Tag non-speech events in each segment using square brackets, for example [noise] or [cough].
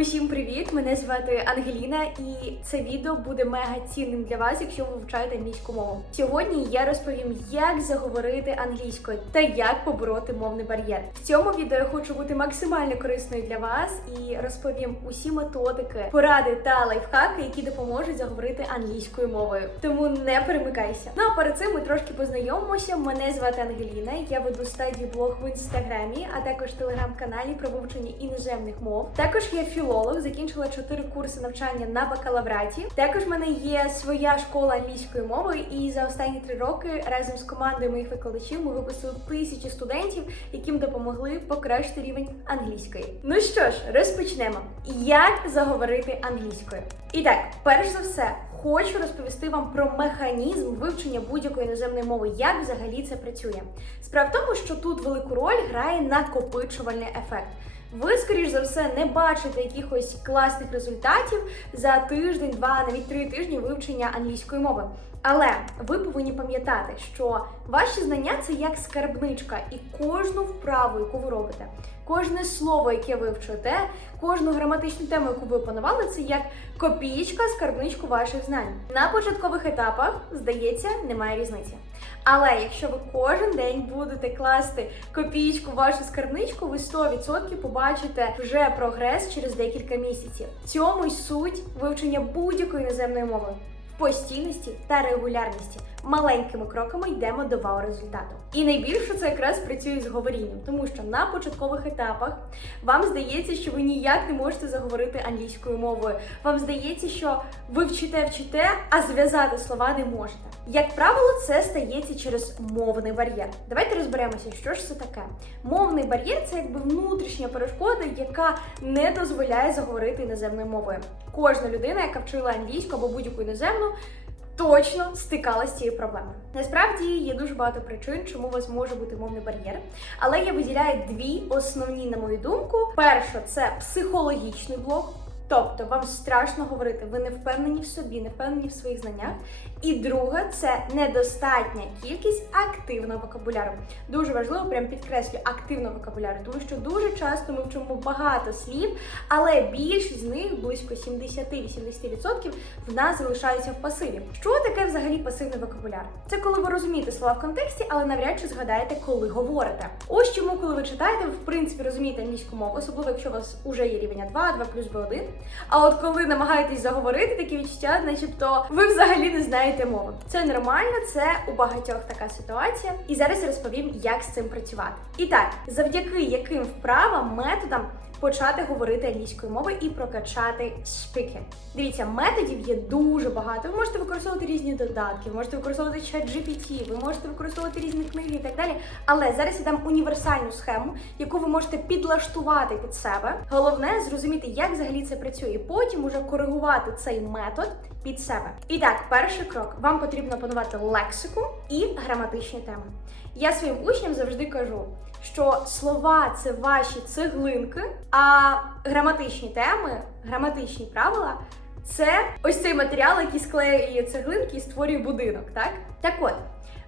Усім привіт! Мене звати Ангеліна, і це відео буде мега цінним для вас, якщо ви вивчаєте англійську мову. Сьогодні я розповім, як заговорити англійською та як побороти мовний бар'єр. В цьому відео я хочу бути максимально корисною для вас і розповім усі методики, поради та лайфхаки, які допоможуть заговорити англійською мовою. Тому не перемикайся. Ну а перед цим ми трошки познайомимося. Мене звати Ангеліна. Я веду стадію блог в інстаграмі, а також телеграм-каналі про вивчення іноземних мов. Також я філолог, закінчила 4 курси навчання на бакалавраті. Також в мене є своя школа англійської мови, і за останні три роки разом з командою моїх викладачів ми випустили тисячі студентів, яким допомогли покращити рівень англійської. Ну що ж, розпочнемо. Як заговорити англійською? І так, перш за все. Хочу розповісти вам про механізм вивчення будь-якої іноземної мови, як взагалі це працює. Справа в тому, що тут велику роль грає накопичувальний ефект. Ви, скоріш за все, не бачите якихось класних результатів за тиждень, два, навіть три тижні вивчення англійської мови. Але ви повинні пам'ятати, що ваші знання це як скарбничка, і кожну вправу, яку ви робите, кожне слово, яке ви вчите, кожну граматичну тему, яку ви опанували, це як копієчка скарбничку ваших знань. На початкових етапах, здається, немає різниці. Але якщо ви кожен день будете класти копійку в вашу скарбничку, ви 100% побачите вже прогрес через декілька місяців. В цьому й суть вивчення будь-якої іноземної мови постійності та регулярності. Маленькими кроками йдемо до вау результату. І найбільше це якраз працює з говорінням, тому що на початкових етапах вам здається, що ви ніяк не можете заговорити англійською мовою. Вам здається, що ви вчите, вчите, а зв'язати слова не можете. Як правило, це стається через мовний бар'єр. Давайте розберемося, що ж це таке. Мовний бар'єр це якби внутрішня перешкода, яка не дозволяє заговорити іноземною мовою. Кожна людина, яка вчила англійську або будь-яку іноземну, точно стикалася з цією проблемою. Насправді є дуже багато причин, чому у вас може бути мовний бар'єр. Але я виділяю дві основні, на мою думку. Перша це психологічний блок. Тобто вам страшно говорити, ви не впевнені в собі, не впевнені в своїх знаннях. І друге це недостатня кількість активного вокабуляру. Дуже важливо, прям підкреслю активного вокабуляру, тому що дуже часто ми вчимо багато слів, але більшість з них, близько 70-80%, в нас залишаються в пасиві. Що таке взагалі пасивний вокабуляр? Це коли ви розумієте слова в контексті, але навряд чи згадаєте, коли говорите. Ось чому, коли ви читаєте, ви в принципі розумієте англійську мову, особливо якщо у вас вже є рівень 2, 2 плюс B1. А от коли намагаєтесь заговорити такі відчуття, начебто ви взагалі не знаєте мови. Це нормально, це у багатьох така ситуація. І зараз розповім, як з цим працювати. І так, завдяки яким вправам, методам. Почати говорити англійською мовою і прокачати speaking. Дивіться, методів є дуже багато. Ви можете використовувати різні додатки, ви можете використовувати чат GPT, ви можете використовувати різні книги і так далі. Але зараз я дам універсальну схему, яку ви можете підлаштувати під себе. Головне зрозуміти, як взагалі це працює, і потім уже коригувати цей метод під себе. І так, перший крок: вам потрібно опанувати лексику і граматичні теми. Я своїм учням завжди кажу що слова це ваші цеглинки, а граматичні теми, граматичні правила це ось цей матеріал, який склеює цеглинки і створює будинок. Так, так от.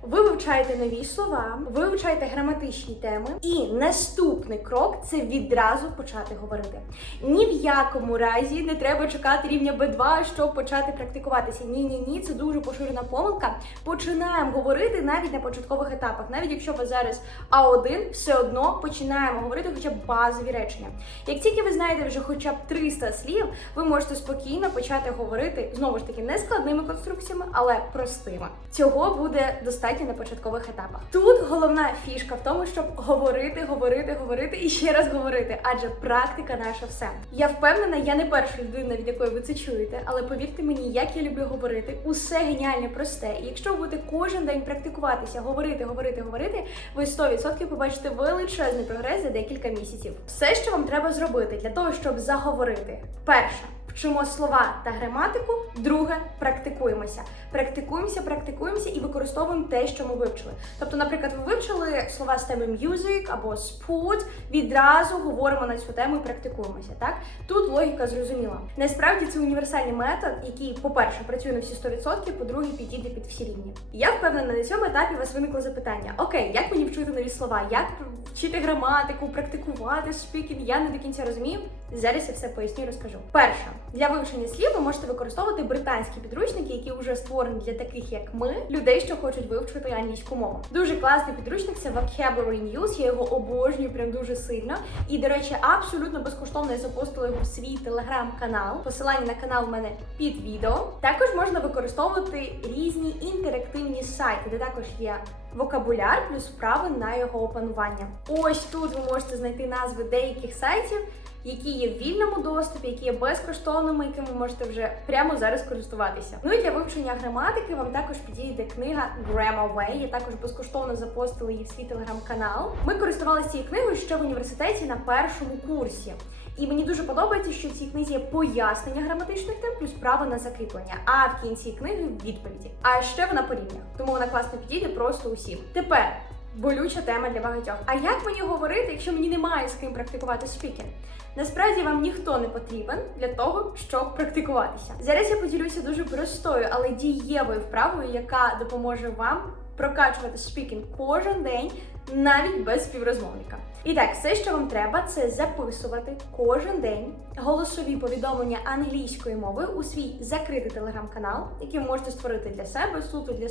Ви вивчаєте нові слова, ви вивчаєте граматичні теми, і наступний крок це відразу почати говорити. Ні в якому разі не треба чекати рівня B2, щоб почати практикуватися. Ні, ні, ні, це дуже поширена помилка. Починаємо говорити навіть на початкових етапах. Навіть якщо ви зараз А1, все одно починаємо говорити хоча б базові речення. Як тільки ви знаєте вже хоча б 300 слів, ви можете спокійно почати говорити знову ж таки не складними конструкціями, але простими. Цього буде достатньо на початкових етапах. Тут головна фішка в тому, щоб говорити, говорити, говорити і ще раз говорити, адже практика наша все. Я впевнена, я не перша людина, від якої ви це чуєте, але повірте мені, як я люблю говорити, усе геніальне просте. І якщо ви будете кожен день практикуватися, говорити, говорити, говорити, ви 100% побачите величезний прогрес за декілька місяців. Все, що вам треба зробити для того, щоб заговорити, перше. Вчимо слова та граматику. Друге, практикуємося. Практикуємося, практикуємося і використовуємо те, що ми вивчили. Тобто, наприклад, ви вивчили слова з теми music або sport, відразу говоримо на цю тему і практикуємося. Так тут логіка зрозуміла. Насправді це універсальний метод, який, по-перше, працює на всі 100%, по-друге, підійде під всі рівні. Я впевнена, на цьому етапі у вас виникло запитання: Окей, як мені вчити нові слова? Як вчити граматику, практикувати спікінг? Я не до кінця розумію. Зараз я все поясню і розкажу. Перше, для вивчення слів ви можете використовувати британські підручники, які вже створені для таких, як ми, людей, що хочуть вивчити англійську мову. Дуже класний підручник це Vocabulary News, Я його обожнюю прям дуже сильно. І, до речі, абсолютно безкоштовно я запостила його в свій телеграм-канал. Посилання на канал в мене під відео. Також можна використовувати різні інтерактивні сайти, де також є вокабуляр плюс вправи на його опанування. Ось тут ви можете знайти назви деяких сайтів, які є в вільному доступі, які є безкоштовними, якими можете вже прямо зараз користуватися. Ну і для вивчення граматики вам також підійде книга Grammar Way. Я також безкоштовно запостила її в свій телеграм-канал. Ми користувалися цією книгою ще в університеті на першому курсі. І мені дуже подобається, що в цій книзі є пояснення граматичних тем плюс право на закріплення, а в кінці книги відповіді. А ще вона порівня, тому вона класно підійде просто усім. Тепер болюча тема для багатьох. А як мені говорити, якщо мені немає з ким практикувати спікінг? Насправді вам ніхто не потрібен для того, щоб практикуватися. Зараз я поділюся дуже простою, але дієвою вправою, яка допоможе вам прокачувати спікінг кожен день, навіть без співрозмовника. І так, все, що вам треба, це записувати кожен день голосові повідомлення англійською мовою у свій закритий телеграм-канал, який ви можете створити для себе, суто для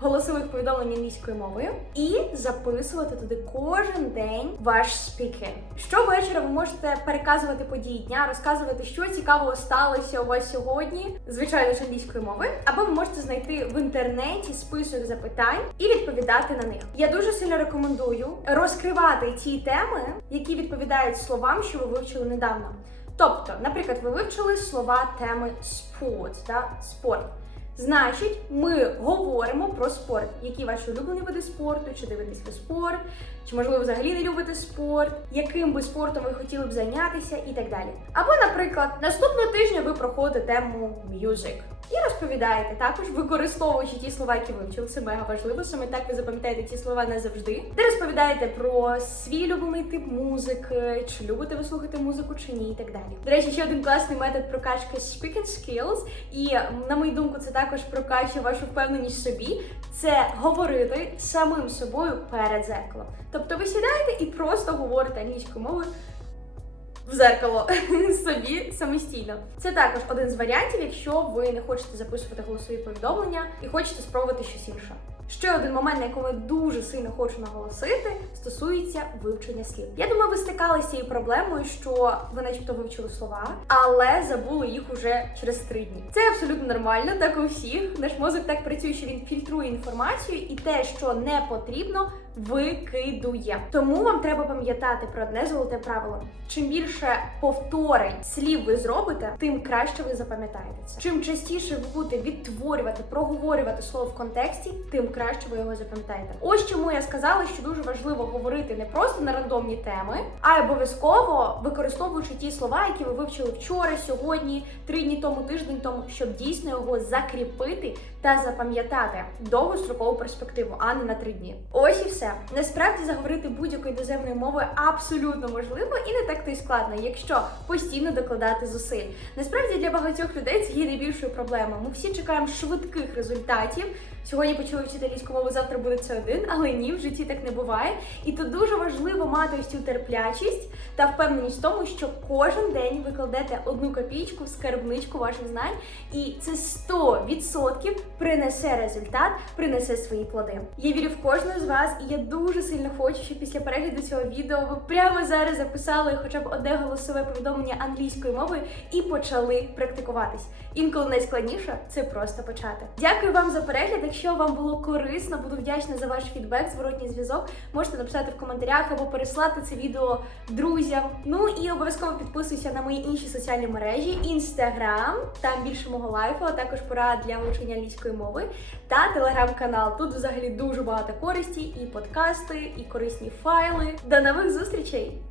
голосових повідомлень англійською мовою, і записувати туди кожен день ваш спікінг. Щовечора ви можете переказувати події дня, розказувати, що цікавого сталося у вас сьогодні, звичайно ж англійською мовою, або ви можете знайти в інтернеті список запитань і відповідати на них. Я дуже сильно рекомендую розкривати ті теми, які відповідають словам, що ви вивчили недавно. Тобто, наприклад, ви вивчили слова теми спорт, да? спорт. Значить, ми говоримо про спорт. Які ваші улюблені види спорту, чи дивитесь ви спорт, чи можливо взагалі не любите спорт, яким би спортом ви хотіли б зайнятися і так далі. Або, наприклад, наступного тижня ви проходите тему music. І розповідаєте також, використовуючи ті слова, які вивчили, це мега важливо. Саме так ви запам'ятаєте ті слова назавжди. Де розповідаєте про свій улюблений тип музики, чи любите ви слухати музику, чи ні, і так далі. До речі, ще один класний метод прокачки speaking skills, і на мою думку, це також прокачує вашу впевненість в собі. Це говорити самим собою перед зеркалом. Тобто ви сідаєте і просто говорите англійською мовою в зеркало [laughs] собі самостійно. Це також один з варіантів, якщо ви не хочете записувати голосові повідомлення і хочете спробувати щось інше. Ще один момент, на якому я дуже сильно хочу наголосити, стосується вивчення слів. Я думаю, ви стикалися цією проблемою, що ви, начебто, вивчили слова, але забули їх уже через три дні. Це абсолютно нормально, так у всіх. Наш мозок так працює, що він фільтрує інформацію, і те, що не потрібно, викидує. Тому вам треба пам'ятати про одне золоте правило: чим більше повторень слів ви зробите, тим краще ви запам'ятаєте це. Чим частіше ви будете відтворювати, проговорювати слово в контексті, тим краще ви його запам'ятаєте. Ось чому я сказала, що дуже важливо говорити не просто на рандомні теми, а й обов'язково використовуючи ті слова, які ви вивчили вчора, сьогодні, три дні тому, тиждень тому, щоб дійсно його закріпити та запам'ятати довгострокову перспективу, а не на три дні. Ось і все. Насправді заговорити будь-якою іноземною мовою абсолютно можливо і не так то й складно, якщо постійно докладати зусиль. Насправді для багатьох людей це є найбільшою проблемою. Ми всі чекаємо швидких результатів. Сьогодні почали вчити англійську мову, завтра буде це один, але ні, в житті так не буває. І тут дуже важливо мати ось цю терплячість та впевненість в тому, що кожен день ви кладете одну копійку в скарбничку ваших знань, і це 100% принесе результат, принесе свої плоди. Я вірю в кожного з вас, і я дуже сильно хочу, щоб після перегляду цього відео ви прямо зараз записали хоча б одне голосове повідомлення англійською мовою і почали практикуватись. Інколи найскладніше це просто почати. Дякую вам за перегляд. Якщо вам було корисно, буду вдячна за ваш фідбек, зворотній зв'язок. Можете написати в коментарях або переслати це відео друзям. Ну і обов'язково підписуйся на мої інші соціальні мережі: інстаграм, там більше мого лайфу, а також порад для вивчення англійської мови та телеграм-канал. Тут взагалі дуже багато користі, і подкасти, і корисні файли. До нових зустрічей!